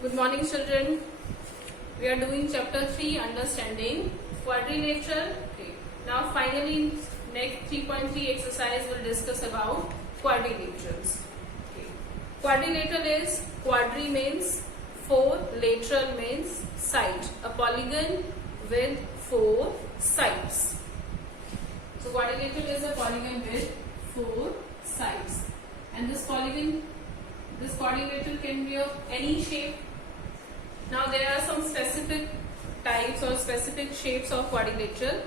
Good morning, children. We are doing chapter 3, understanding quadrilateral. Okay. Now, finally, next 3.3 exercise will discuss about quadrilaterals. Okay. Quadrilateral is quadri means 4, lateral means side. A polygon with 4 sides. So, quadrilateral is a polygon with 4 sides, and this quadrilateral can be of any shape. Now there are some specific types or specific shapes of quadrilateral.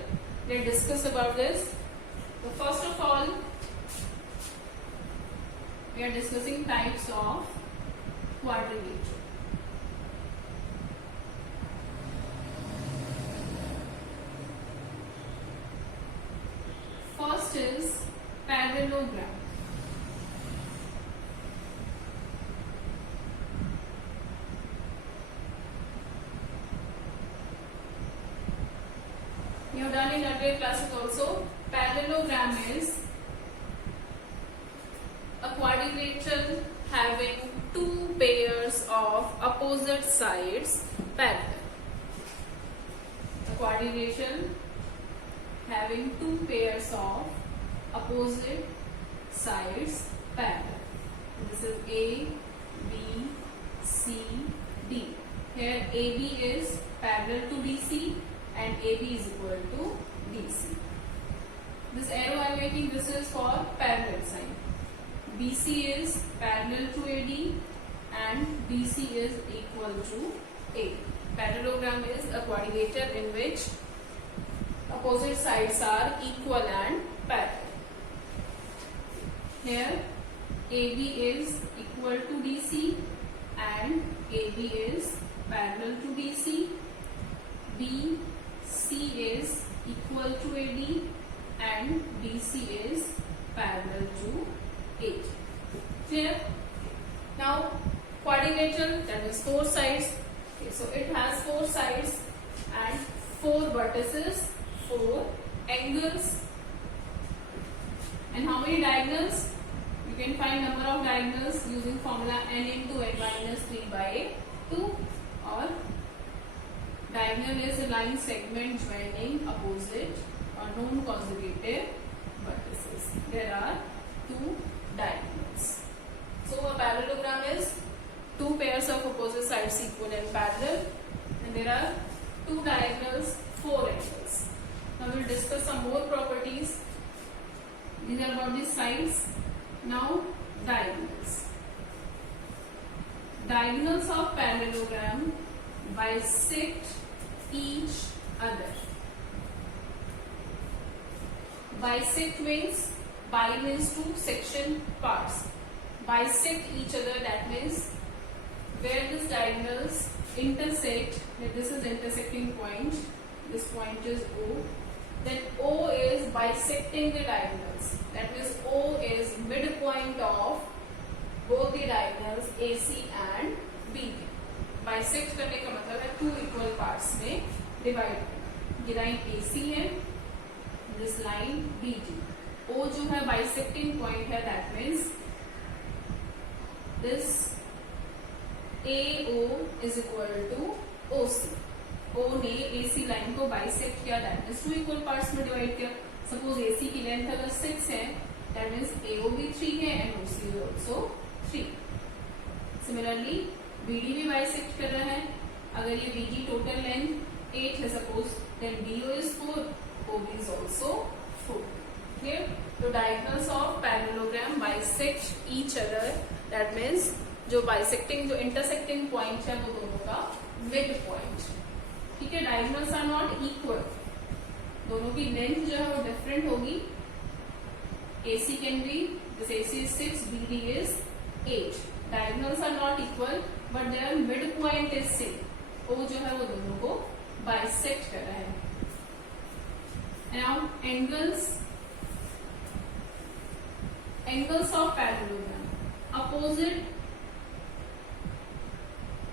Let's discuss about this. So first of all, we are discussing types of quadrilateral. First is parallelogram. You have done in earlier classes also. Parallelogram is a quadrilateral having two pairs of opposite sides parallel. A quadrilateral having two pairs of opposite sides parallel. This is A, B, C, D. Here AB is parallel to BC and AB is equal to DC. This arrow I am making, this is for parallel sign. BC is parallel to AD and DC is equal to A. Parallelogram is a quadrilateral in which opposite sides are equal and parallel. Here AB is equal to DC and AB is parallel to DC. BC is equal to AD and BC is parallel to AD. Clear? Now quadrilateral, that means 4 sides. Okay, so it has 4 sides and 4 vertices, 4 angles, and how many diagonals? You can find number of diagonals using formula n into n minus 3 by 2, or diagonal is a line segment joining opposite or non-consecutive vertices. There are 2 diagonals. So a parallelogram is 2 pairs of opposite sides equal and parallel, and there are 2 diagonals, 4 angles. Now we will discuss some more properties. These are about the sides. Now diagonals. Diagonals of parallelogram bisect each other. Bisect means, bi means to section parts. Bisect each other, that means where these diagonals intersect, this is intersecting point, this point is O, then O is bisecting the diagonals. That means O is midpoint of both the diagonals AC and BD. Bisect करने का मतलब है 2 equal parts में divide करना. ये line AC है, this line BD. O जो है बाइसेक्टिंग पॉइंट है, that means this AO is equal to OC. O ने AC लाइन को बाइसेक्ट किया, दैट मीन्स 2 इक्वल पार्ट्स में डिवाइड किया. सपोज AC की लेंथ अगर 6 है, दैट मीन्स AO भी 3 है and OC is also 3. Similarly BD भी बाइसेक्ट कर रहा है. अगर ये BD टोटल लेंथ 8 है suppose, then BO is 4, OB is also 4. Clear? तो diagonals of parallelogram bisect each other, that means जो बाइसेक्टिंग, जो इंटरसेक्टिंग पॉइंट है वो दोनों का मिड पॉइंट. ठीक है? डायगोनल्स आर नॉट इक्वल, दोनों की लेंथ जो है वो डिफरेंट होगी. AC can be, this AC is 6, BD is 8. Diagonals are not equal, but their midpoint is same. O जो है वो दोनों को bisect कर रहा है. Now angles. Angles of parallelogram. Opposite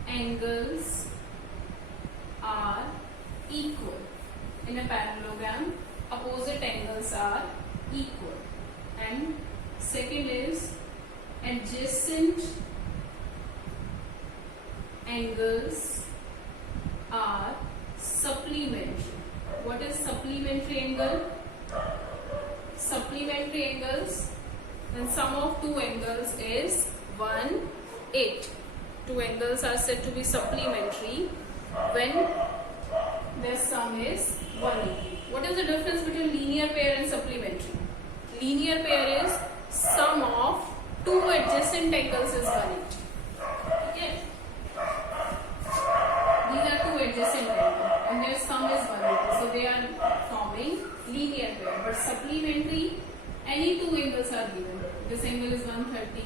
angles are equal. In a parallelogram, opposite angles are equal. And second is adjacent angles are supplementary. What is supplementary angle? Supplementary angles, then sum of two angles is 180. Two angles are said to be supplementary when their sum is 180. What is the difference between linear pair and supplementary? Linear pair is sum of two adjacent angles is 180. Okay? These are two adjacent angles and their sum is 180. So they are forming linear pair. But supplementary, any two angles are given. This angle is 130,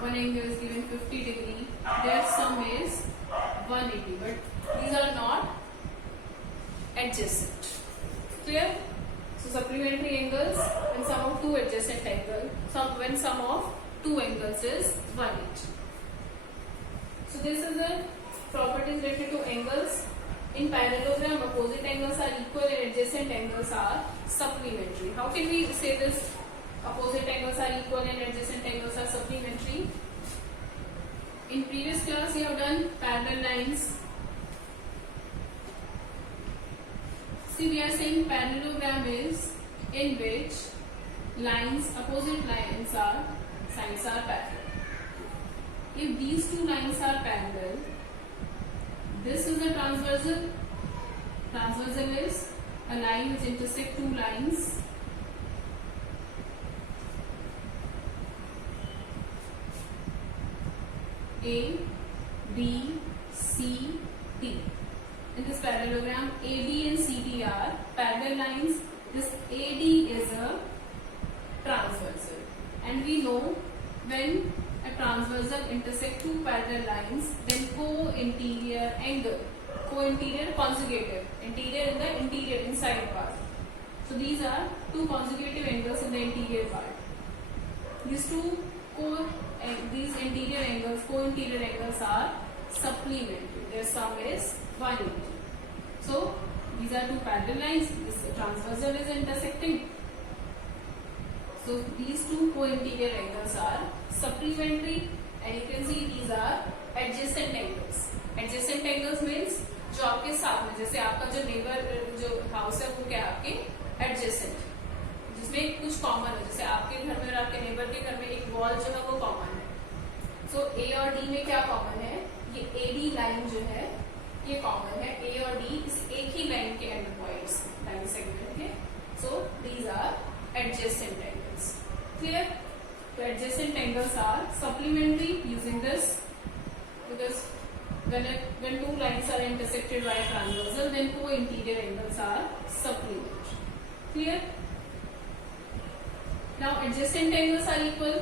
one angle is given 50 degree. Their sum is 180. But these are not adjacent. Clear? So supplementary angles when sum of two adjacent angles. When sum of two angles is 180. So this is the properties related to angles. In parallelogram, opposite angles are equal and adjacent angles are supplementary. How can we say this? Opposite angles are equal and adjacent angles are supplementary. In previous class, we have done parallel lines. See, we are saying parallelogram is in which lines, opposite lines are, sides are parallel. If these two lines are parallel, this is the transversal. Transversal is a line which intersects two lines. A, B, C, D. In this parallelogram, AB and CD are parallel lines. This AD is a transversal. And we know when a transversal intersect two parallel lines, then co-interior angle. Co-interior conjugative. Interior in the interior, inside part. So these are two consecutive angles in the interior part. These these interior angles, co-interior angles are supplementary. Their sum is 180. So these are two parallel lines. This transversal is intersecting. So these two co-interior angles are supplementary, and you can see these are adjacent angles. Adjacent angles means जो आपके साथ में, जैसे आपका जो neighbour जो house है वो क्या है आपके एडजेसेंट, जिसमें कुछ कॉमन है. जैसे आपके घर में और आपके नेबर के घर में एक वॉल जो है वो कॉमन है. सो ए और डी में क्या कॉमन है? ये ए डी लाइन जो है ये कॉमन है. ए और डी इस एक ही लाइन के एंड पॉइंट्स लाइन सेगमेंट के. So these are adjacent angles. Clear? तो adjacent angles are supplementary using this, because when two lines are intersected by a transversal, then co-interior angles are supplementary. Clear? Now adjacent angles are equal.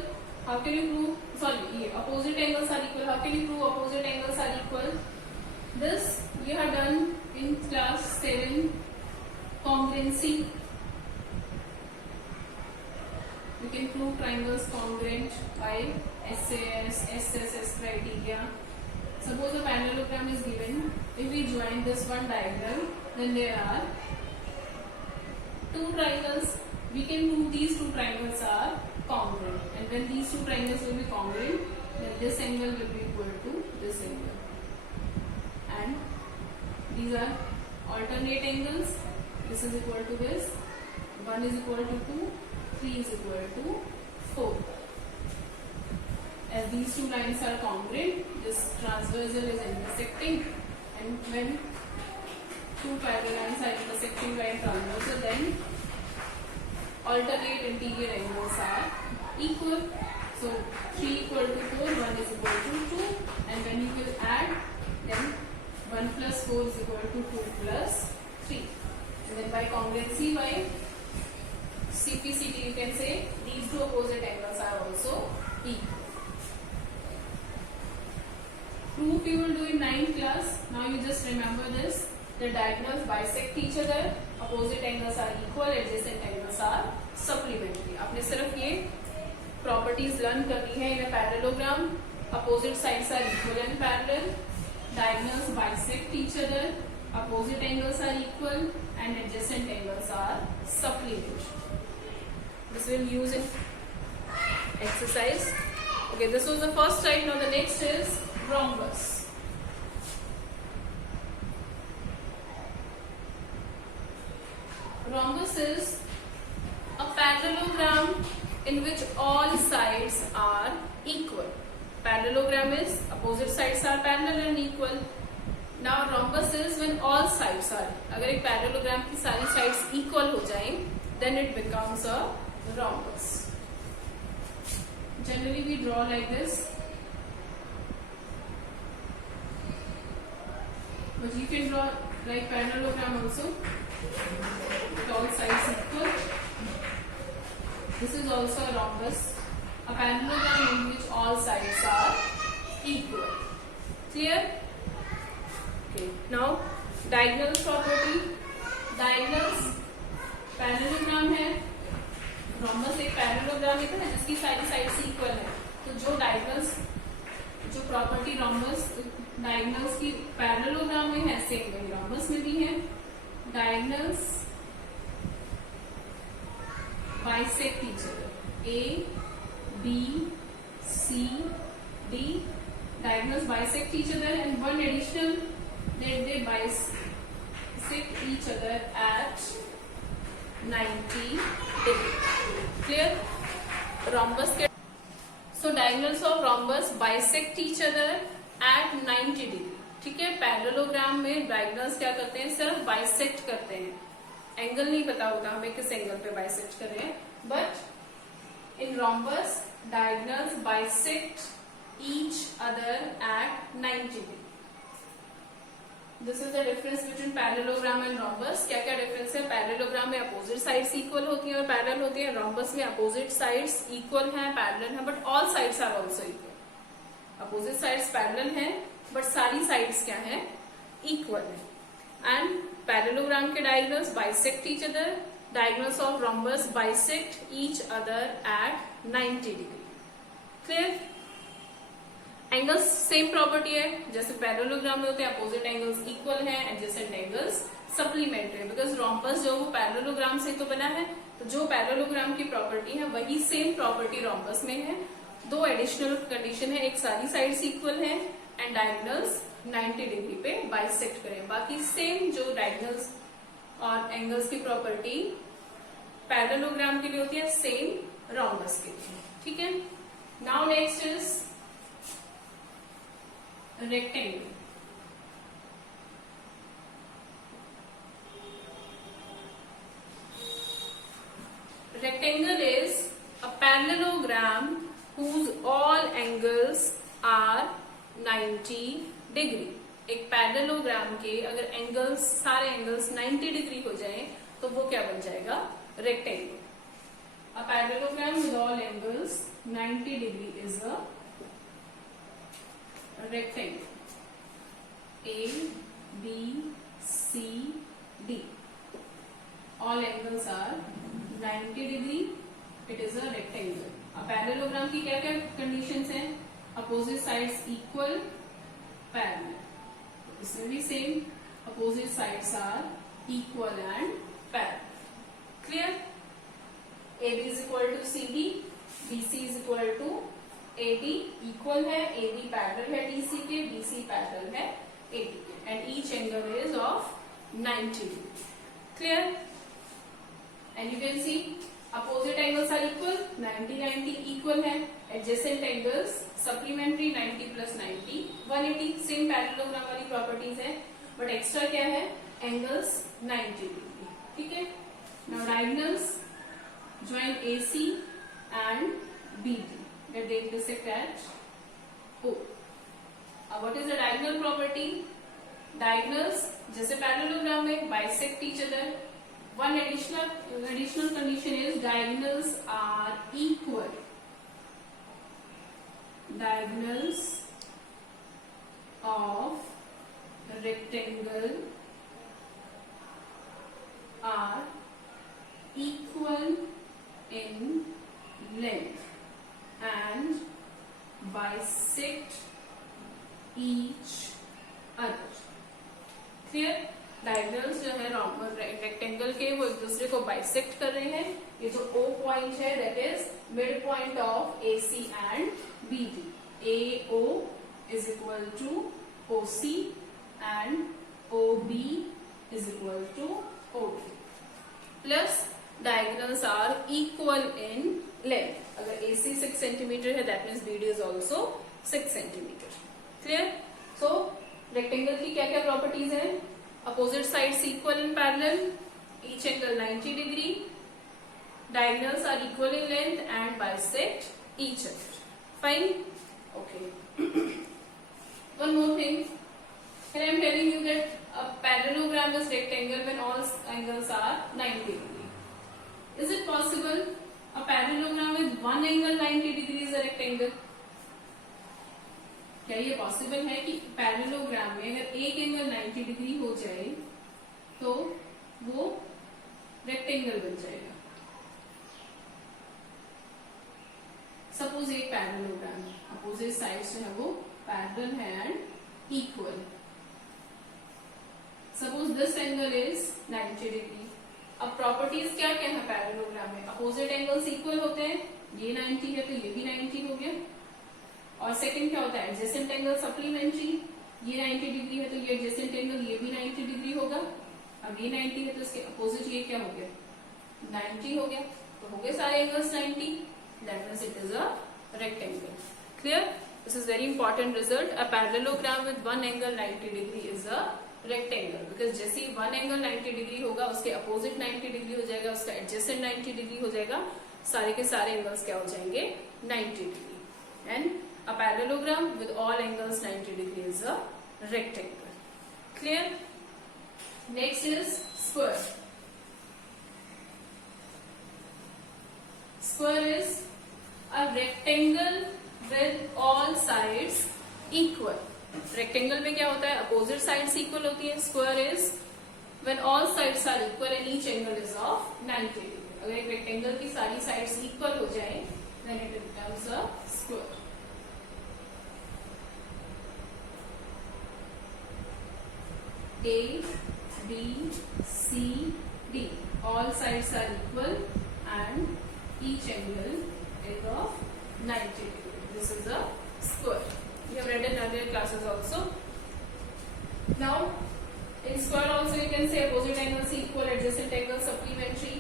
How can you prove? Sorry, opposite angles are equal. How can you prove opposite angles are equal? This we have done in class 7. Congruency. We can prove triangles congruent by SAS, SSS criteria. Suppose a parallelogram is given. If we join this one diagonal, then there are two triangles. We can prove these two triangles are congruent. And when these two triangles will be congruent, then this angle will be equal to this angle. And these are alternate angles. This is equal to this. 1 is equal to 2. 3 is equal to 4. As these two lines are congruent, this transversal is intersecting, and when two parallel lines are intersecting by a transversal, then alternate interior angles are equal. So 3 equal to 4, 1 is equal to 2, and when you will add, then 1 plus 4 is equal to 2 plus 3. And then by congruency, by CPCT, you can say these two opposite angles are also equal. Proof you will do in 9th class. Now you just remember this. The diagonals bisect each other. Opposite angles are equal. Adjacent angles are supplementary. आपने सिर्फ ये properties learn करनी है. In a parallelogram, opposite sides are equal and parallel. Diagonals bisect each other. Opposite angles are equal and adjacent angles are supplementary. This will use in exercise. Okay, this was the first type. Now the next is rhombus. rhombus is a parallelogram in which all sides are equal. Parallelogram is opposite sides are parallel and equal. Now rhombus is when all sides are, अगर एक parallelogram की सारी sides equal हो जाएं, then it becomes a rhombus. Generally we draw like this, but you can draw like parallelogram also with all sides equal. This is also a rhombus, a parallelogram in which all sides are equal. Clear? Okay. Now diagonal property. Diagonals parallelogram है, rhombus एक parallelogram है जिसकी सारी sides equal है. तो जो diagonals, जो property rhombus diagonals की पैरेललोग्राम में है, सेम वही rhombus में भी है. Diagonals bisect each other. A, B, C, D. Diagonals bisect each other, and one additional that they bisect each other at 90 degree. Clear? Rhombus के so diagonals of rhombus bisect each other at 90 degree. ठीक है, parallelogram में diagonals क्या करते हैं, सिर्फ bisect करते हैं. एंगल नहीं पता होता हमें किस एंगल पे बाइसेक्ट कर रहे हैं, but in rhombus diagonals bisect each other at 90 degree. This is the difference between parallelogram and rhombus. क्या क्या डिफरेंस है? पैरेललोग्राम में अपोजिट साइड्स इक्वल होती हैं और पैरेलल होती हैं. rhombus में अपोजिट साइड्स इक्वल हैं, पैरेलल हैं, but all sides are also equal. Opposite sides parallel हैं, बट सारी साइड्स क्या हैं, इक्वल है. एंड पैरेललोग्राम के diagonals bisect each other. Diagonals of rhombus bisect each other at 90 degree. Clear? Angles same property है, जैसे parallelogram में होते हैं अपोजिट एंगल्स इक्वल हैं, adjacent angles supplementary. Because rhombus जो वो पैरेललोग्राम से तो बना है, तो जो पैरेललोग्राम की प्रॉपर्टी है वही सेम प्रॉपर्टी rhombus में है. दो एडिशनल कंडीशन है, एक सारी साइड्स इक्वल है एंड डायगोनल्स 90 डिग्री पे बाइसेक्ट करें. बाकी सेम जो डायगोनल्स और एंगल्स की प्रॉपर्टी पैरेललोग्राम के लिए होती है, सेम rhombus के लिए. ठीक है. Now next is rectangle. Rectangle is a parallelogram whose all angles are 90 degree. एक पैरेललोग्राम के अगर एंगल्स, सारे एंगल्स 90 डिग्री हो जाएं, तो वो क्या बन जाएगा, rectangle. A parallelogram with all angles 90 degree is a rectangle. A, B, C, D. All angles are 90 degree. It is a rectangle. अब पैरेललोग्राम की क्या क्या कंडीशंस हैं? Opposite sides equal, parallel. इसमें भी same, opposite sides are equal and parallel. Clear? AB is equal to CD, BC is equal to AD. Equal है, AB parallel है DC के, BC पैरेलल है AD के, and each angle is of 90 degree. Clear? And you can see opposite angles are equal, 90 90 equal है, adjacent angles supplementary 90 plus 90 180. same parallelogram वाली properties है, but extra क्या है, angles 90 degree. ठीक है. Now diagonals join AC and BD that they intersect at O. What is the diagonal property? Diagonals जैसे parallelogram में bisect each other. One additional condition is diagonals are equal. Diagonals of rectangle are equal in length and bisect each other. Clear? Diagonals जो है rectangle के वो एक दूसरे को bisect कर रहे हैं. ये जो O पॉइंट है that is mid point of AC and BD. AO is equal to OC and OB is equal to OD. Plus diagonals are equal in length. अगर AC 6 सेंटीमीटर है that means BD is also 6 centimetre. Clear? So rectangle की क्या क्या properties है? Opposite sides equal in parallel, each angle 90 degree, diagonals are equal in length and bisect each other. Fine? Okay. One more thing. Here I am telling you that a parallelogram is rectangle when all angles are 90 degree. Is it possible a parallelogram with one angle 90 degree is a rectangle? क्या ये possible है कि parallelogram में अगर एक angle 90 degree हो जाए तो वो रेक्टेंगल बन जाएगा? सपोज एक पैरेललोग्राम है, अपोजिट साइड्स जो है वो पैरेलल है and equal. Suppose this angle is 90 degree. अब प्रॉपर्टीज क्या क्या है पैरेललोग्राम में? अपोजिट एंगल्स इक्वल होते हैं, ये 90 है तो ये भी 90 हो गया। और सेकंड क्या होता है? एडजेसेंट एंगल सप्लीमेंट्री, ये 90 डिग्री है तो ये एडजेसेंट एंगल ये भी 90 डिग्री होगा। अब ये 90 है तो इसके अपोजिट ये क्या हो गया? 90 हो गया। तो हो गए सारे angles 90, that means it is a rectangle. Clear? This is very important result. A parallelogram with one angle 90 degree is a rectangle, because जैसे ही वन एंगल 90 डिग्री होगा उसके अपोजिट 90 डिग्री हो जाएगा, उसका एडजेसेंट 90 डिग्री हो जाएगा, सारे के सारे एंगल्स क्या हो जाएंगे? 90 degree. And a parallelogram with all angles 90 degree is a rectangle. Clear? Next is square. Square is a rectangle with all sides equal. Rectangle में क्या होता है? Opposite sides equal होती है. Square is when all sides are equal and each angle is of 90 degree. अगर एक rectangle की सारी sides equal हो जाए then it becomes a square. A, B, C, D. All sides are equal and each angle is of 90 degree. This is a square. You have read in earlier classes also. Now, in square also you can say opposite angles equal, adjacent angles supplementary.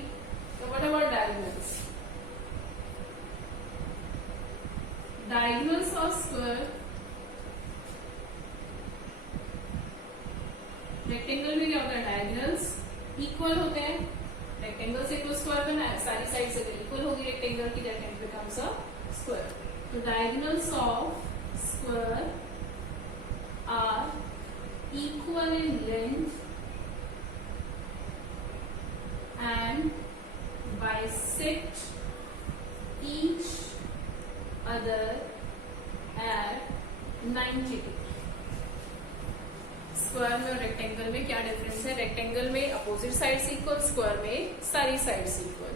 Now, what about diagonals? Diagonals of square, rectangle में क्या होता है? Diagonals equal होते हैं। Rectangle से कोई square बना है, सारी साइड से इक्वल होगी रेक्टेंगल की, that it becomes a square. तो diagonals of square are equal in length and bisect each other at 90 degree. Square में और रेक्टेंगल में क्या डिफरेंस है? रेक्टेंगल में अपोजिट साइड्स इक्वल, स्क्वायर में सारी साइड्स इक्वल।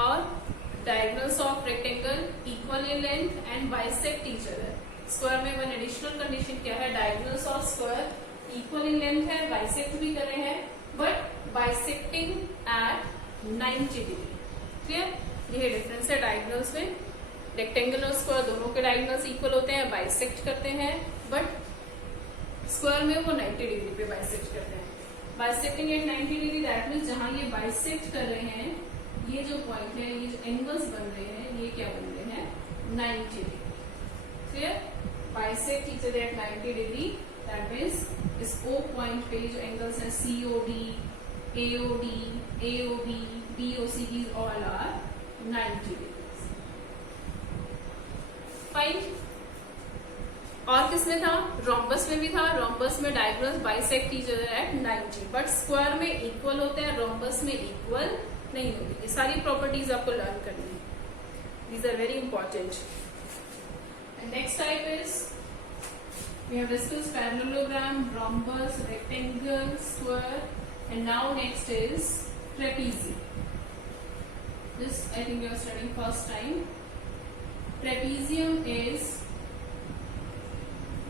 और diagonals of rectangle equal in length and bisect each other. Square में वन एडिशनल कंडीशन क्या है? Diagonals of square equal in length है, बाइसेक्ट भी कर रहे हैं, but bisecting at 90 degree. Clear? ये डिफरेंस है डायगोनल्स में। रेक्टेंगल और स्क्वायर दोनों के डायगोनल्स इक्वल होते हैं, बाइसेक्ट करते हैं, बट स्क्वायर में वो 90 डिग्री पे बाइसेक्ट करते हैं। Bisecting at 90 degree that means जहां ये बाइसेक्ट कर रहे हैं, ये जो पॉइंट है, ये जो एंगल्स बन रहे हैं, ये क्या बन रहे हैं? 90 degree. Clear? Bisect each other at 90 degree, that means इस O पॉइंट पे जो एंगल्स हैं COD, AOD, AOB, BOC, these all are 90 degrees. Fine? और किसमें था? रोम्बस में भी था। रोम्बस में diagonals bisect each other at 90, but square में इक्वल होते हैं, रोम्बस में इक्वल नहीं होते। ये सारी प्रॉपर्टीज आपको लर्न करनी है। These are very important. Next type is we have discussed parallelogram, rhombus, rectangle, square, and now next is trapezium. This I think you are studying first time. Trapezium is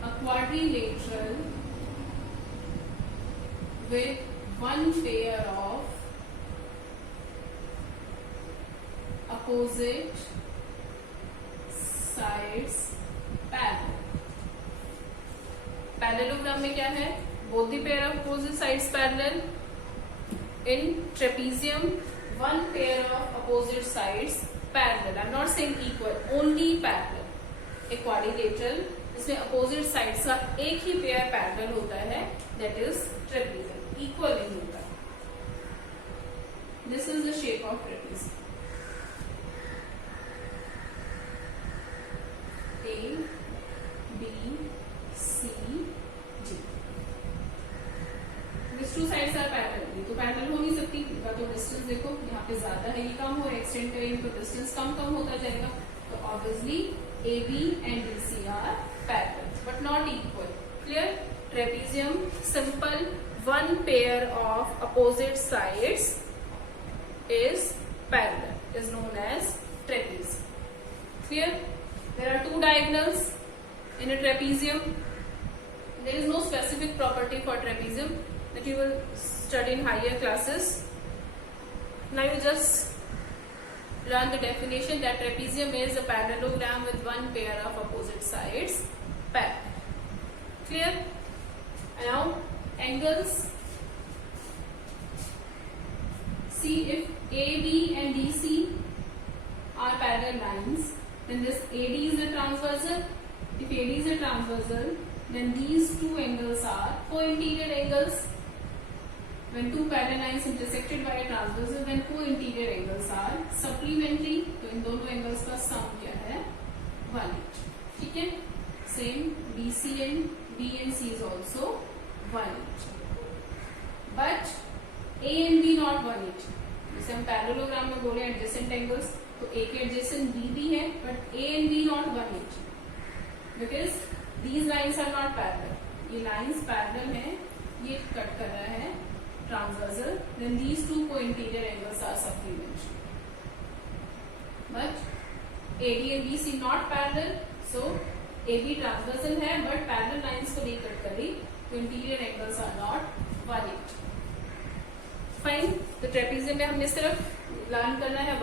a quadrilateral with one pair of opposite sides parallel. Parallelogram में क्या है? Both the pair of opposite sides parallel. In trapezium one pair of opposite sides parallel. I'm not saying equal, only parallel. A quadrilateral इसमें opposite sides का एक ही pair parallel होता है, that is trapezium. Equal नहीं होता. This is the shape of trapezium. A B C G. This two sides are parallel. ये तो parallel हो नहीं सकती, इनका तो डिस्टेंस देखो यहाँ पे ज्यादा है, ये कम हो, एक्सटेंड करेंगे तो डिस्टेंस कम होता जाएगा. तो obviously AB and BC are parallel but not equal. Clear? Trapezium, simple one pair of opposite sides is parallel, is known as trapezium. Clear? There are two diagonals in a trapezium. There is no specific property for trapezium that you will study in higher classes. Now you just learn the definition that trapezium is a parallelogram with one pair of opposite sides parallel. Clear? And now angles. See, if AB and DC are parallel lines, then this AD is a transversal. If AD is a transversal, then these two angles are co-interior angles. When two parallel lines intersected by a transversal, then co-interior angles are supplementary. तो इन दोनों angles का sum क्या है? 180. ठीक है? Same BC and B and C is also 180. But A and B not 180. जैसे हम parallelogram में बोले adjacent angles, तो A के adjacent B भी है, but A and B not 180. Because these lines are not parallel. ये lines parallel हैं, ये कट कर रहा है transversal, then these two co-interior angles are supplementary. But AD and BC not parallel, so AB transversal है but parallel lines को नहीं cut करी, तो interior angles are not 180. Fine. तो trapezium में हमने सिर्फ learn करना है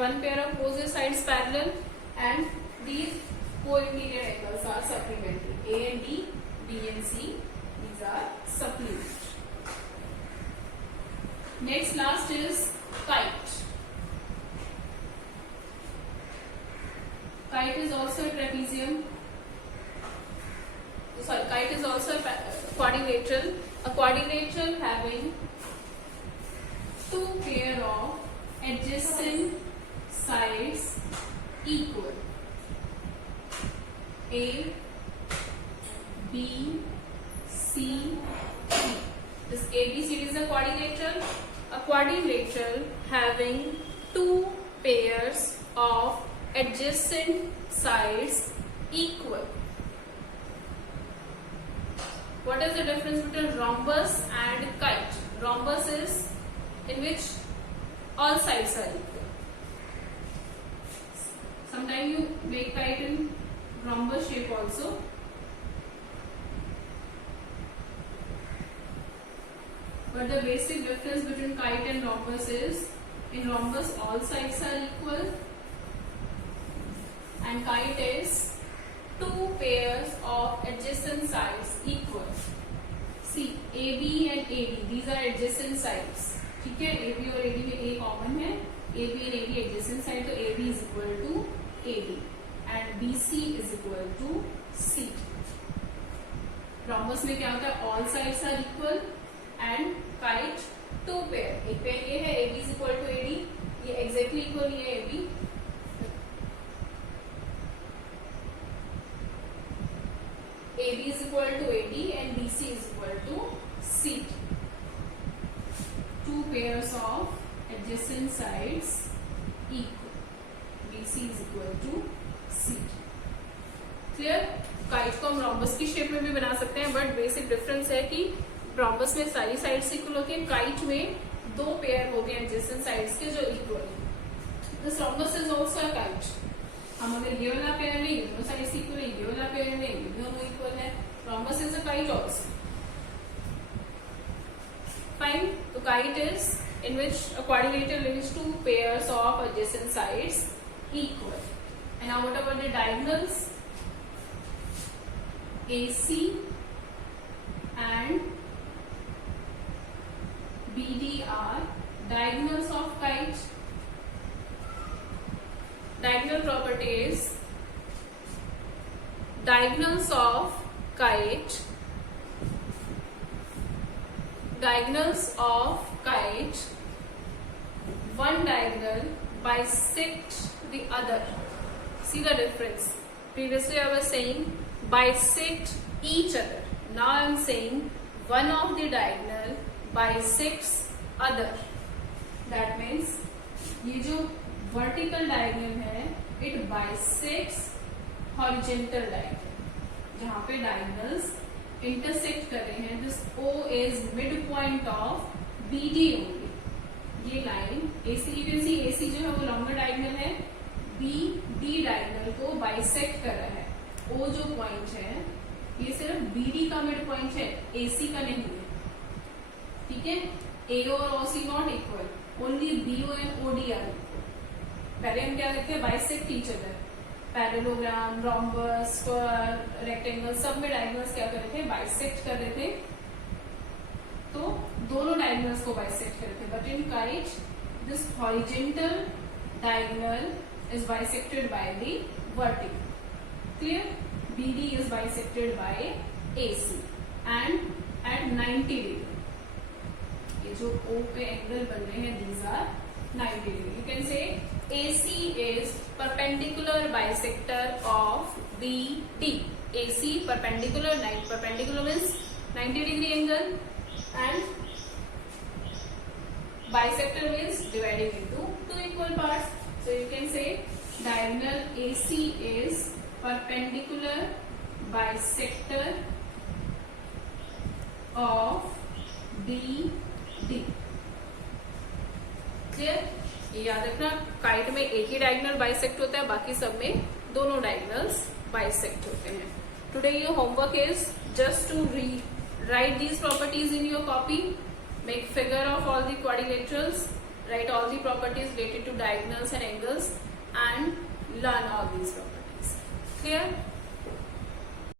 one pair of opposite sides parallel and these co-interior angles are supplementary. A and D, B and C, these are supplementary. Next, last is kite. Kite is also a trapezium. Sorry, kite is also a quadrilateral. A quadrilateral having two pair of adjacent sides equal. A, B, C, D. This ABCD is a quadrilateral. A quadrilateral having two pairs of adjacent sides equal. What is the difference between rhombus and kite? Rhombus is in which all sides are equal. Sometimes you make kite in rhombus shape also. But the basic difference between kite and rhombus is, in rhombus all sides are equal and kite is two pairs of adjacent sides equal. See, AB and AD, these are adjacent sides. ठीक है, AB और AD में A common है, AB and AD adjacent side, तो AB is equal to AD and BC is equal to C. rhombus में क्या होता है, all sides are equal and kite two pair. एक पेयर ये है, AB is equal to AD, ये exactly equal ये AB. AB is equal to AD and BC is equal to C. Two pairs of adjacent sides equal. BC is equal to C. Clear? Kite को हम rhombus की shape में भी बना सकते हैं, बट बेसिक डिफरेंस है कि rhombus में सारी साइड्स इक्वल होती है, काइट में दो पेयर हो गए एडजेसेंट साइड्स के जो इक्वल है. This rhombus is also a kite. हम अगर ये वाला पेयर नहीं, दोनों साइड्स इक्वल है, ये वाला पेयर नहीं, ये दोनों इक्वल है, rhombus is a kite also. Fine. So kite is in which a quadrilateral is two pairs of adjacent sides equal. And now what about the diagonals? AC and BD are diagonals of kite. kite, diagonals of kite, one diagonal bisect the other. See the difference. Previously I was saying bisect each other. Now I am saying one of the diagonal bisects other. That means ये जो vertical diagonal है, it bisects horizontal diagonal. जहाँ पे diagonals intersect कर रहे हैं, this O is midpoint of BD only. ये line AC, you can see AC जो है वो longer diagonal है, BD diagonal को bisect कर रहा है. O जो point है ये सिर्फ BD का मिड पॉइंट है, AC का नहीं है. ठीक है, AO और OC not equal, only BO and OD are equal. पहले हम क्या करते हैं, bisect each other. Parallelogram, rhombus, square, rectangle सब में डायगोनल्स क्या कर रहे थे, बाइसेक्ट कर रहे थे. तो दोनों डायगोनल्स को बाइसेक्ट कर रहे थे. But in kite this horizontal diagonal is bisected by the vertical. Clear? BD is bisected by AC and at 90 degree. ये जो O पे एंगल बन रहे हैं, these are 90 degree. You can say AC is perpendicular bisector of BD. AC perpendicular means 90 degree angle, and bisector means dividing into two equal parts. So you can say diagonal AC is perpendicular bisector of BD. Clear? ये याद रखना, kite में एक ही diagonal bisect होता है, बाकी सब में दोनों डायगोनल्स बाइसेक्ट होते हैं. Today your homework is just to write these properties in your copy, make figure of all the quadrilaterals, write all the properties related to diagonals and angles, and learn all these properties. Clear?